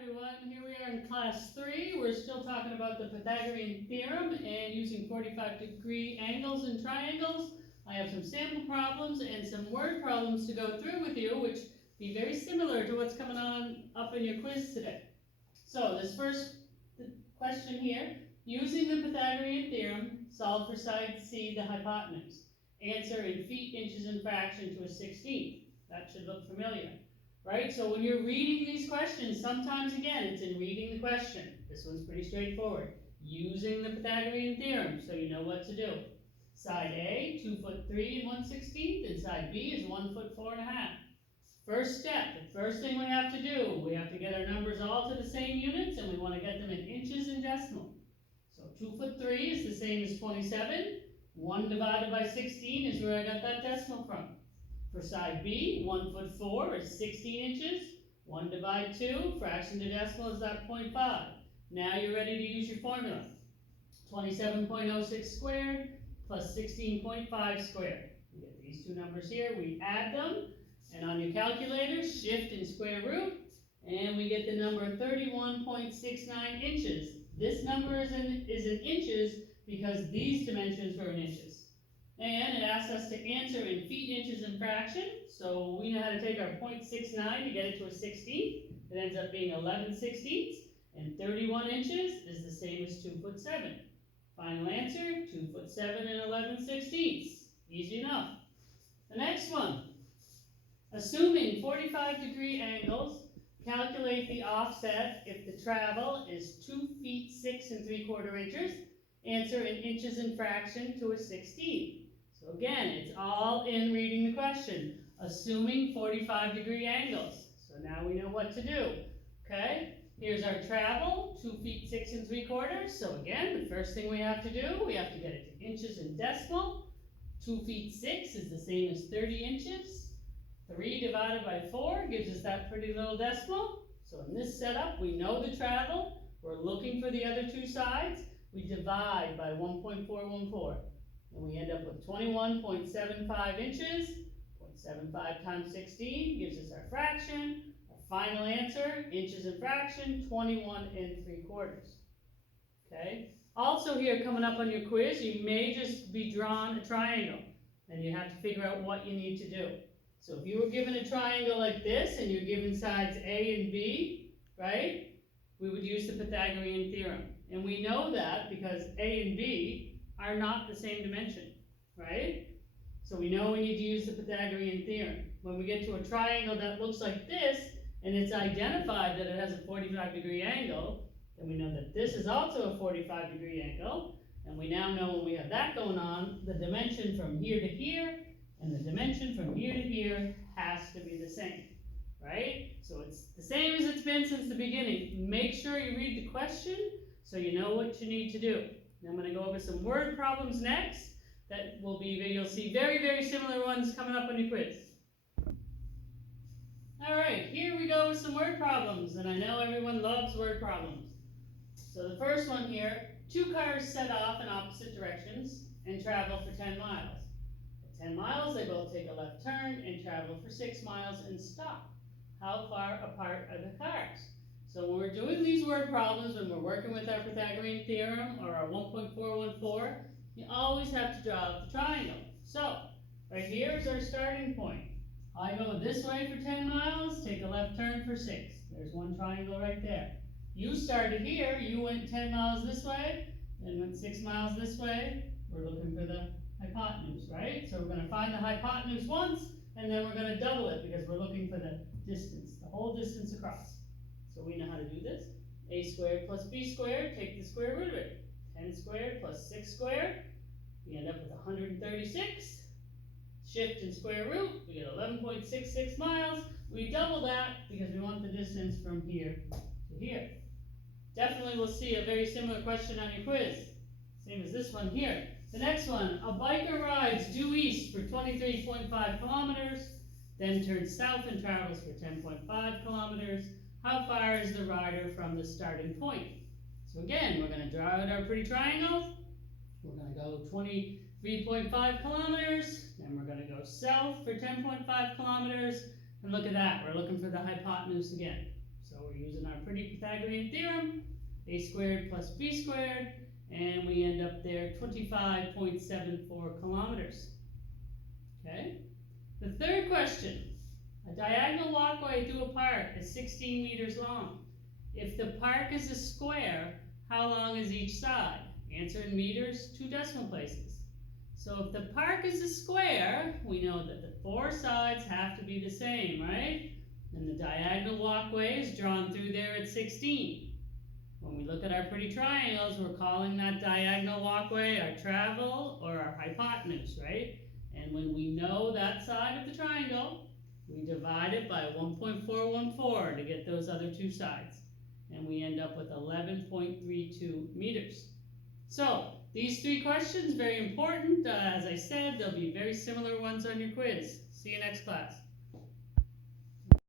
everyone, here we are in class 3. We're still talking about the Pythagorean theorem and using 45-degree angles and triangles. I have some sample problems and some word problems to go through with you, which be very similar to what's coming on up in your quiz today. So this first question here, using the Pythagorean theorem, solve for side C the hypotenuse. Answer in feet, inches, and fraction to a 16th. That should look familiar. Right, so when you're reading these questions, sometimes again, it's in reading the question. This one's pretty straightforward. Using the Pythagorean theorem, so you know what to do. Side A, 2 foot 3 and 1/16, and side B is 1 foot 4 and a half. First step, the first thing we have to do, we have to get our numbers all to the same units, and we want to get them in inches and decimal. So 2 foot 3 is the same as 27. 1 divided by 16 is where I got that decimal from. For side B, 1 foot 4 is 16 inches. 1 divide 2, fraction to decimal is that 0.5. Now you're ready to use your formula. 27.06 squared plus 16.5 squared. We get these two numbers here, we add them, and on your calculator, shift and square root, and we get the number 31.69 inches. This number is in inches because these dimensions were in inches. And it asks us to answer in feet, inches, and fraction. So we know how to take our 0.69 to get it to a 16th. It ends up being 11/16. And 31 inches is the same as 2 foot 7. Final answer, 2 foot 7 and 11/16. Easy enough. The next one. Assuming 45-degree angles, calculate the offset if the travel is 2 feet 6 3/4 inches. Answer in inches and fraction to a 16th. So again, it's all in reading the question, assuming 45-degree angles. So now we know what to do, okay? Here's our travel, 2 feet 6 3/4. So again, the first thing we have to do, we have to get it to inches and decimal. 2 feet 6 is the same as 30 inches. 3 divided by 4 gives us that pretty little decimal. So in this setup, we know the travel. We're looking for the other two sides. We divide by 1.414. And we end up with 21.75 inches. 0.75 times 16 gives us our fraction. Our final answer, inches and fraction, 21 3/4. Okay? Also here coming up on your quiz, you may just be drawn a triangle. And you have to figure out what you need to do. So if you were given a triangle like this, and you're given sides A and B, right? We would use the Pythagorean theorem. And we know that because A and B are not the same dimension, right? So we know we need to use the Pythagorean theorem. When we get to a triangle that looks like this, and it's identified that it has a 45-degree angle, then we know that this is also a 45-degree angle, and we now know when we have that going on, the dimension from here to here, and the dimension from here to here has to be the same, right? So it's the same as it's been since the beginning. Make sure you read the question so you know what you need to do. I'm going to go over some word problems next. That will be, you'll see very, very similar ones coming up on your quiz. Alright, here we go with some word problems, and I know everyone loves word problems. So the first one here, 2 cars set off in opposite directions and travel for 10 miles. At 10 miles, they both take a left turn and travel for 6 miles and stop. How far apart are the cars? So when we're doing these word problems, when we're working with our Pythagorean theorem or our 1.414, you always have to draw out the triangle. So, right here is our starting point. I go this way for 10 miles, take a left turn for 6. There's one triangle right there. You started here, you went 10 miles this way, then went 6 miles this way. We're looking for the hypotenuse, right? So we're going to find the hypotenuse once, and then we're going to double it because we're looking for the distance, the whole distance across. So we know how to do this. A squared plus b squared, take the square root of it. 10 squared plus 6 squared, we end up with 136. Shift and square root, we get 11.66 miles. We double that because we want the distance from here to here. Definitely we'll see a very similar question on your quiz. Same as this one here. The next one, a biker rides due east for 23.5 kilometers, then turns south and travels for 10.5 kilometers. How far is the rider from the starting point? So again, we're going to draw out our pretty triangle. We're going to go 23.5 kilometers, then we're going to go south for 10.5 kilometers, and look at that, we're looking for the hypotenuse again. So we're using our pretty Pythagorean theorem, a squared plus b squared, and we end up there 25.74 kilometers. Okay? The third question, a diagonal walkway through a park is 16 meters long. If the park is a square, how long is each side? Answer in meters, 2 decimal places. So if the park is a square, we know that the 4 sides have to be the same, right? And the diagonal walkway is drawn through there at 16. When we look at our pretty triangles, we're calling that diagonal walkway our travel or our hypotenuse, right? And when we know that side of the triangle, we divide it by 1.414 to get those other 2 sides. And we end up with 11.32 meters. So, these 3 questions, very important. As I said, there'll be very similar ones on your quiz. See you next class.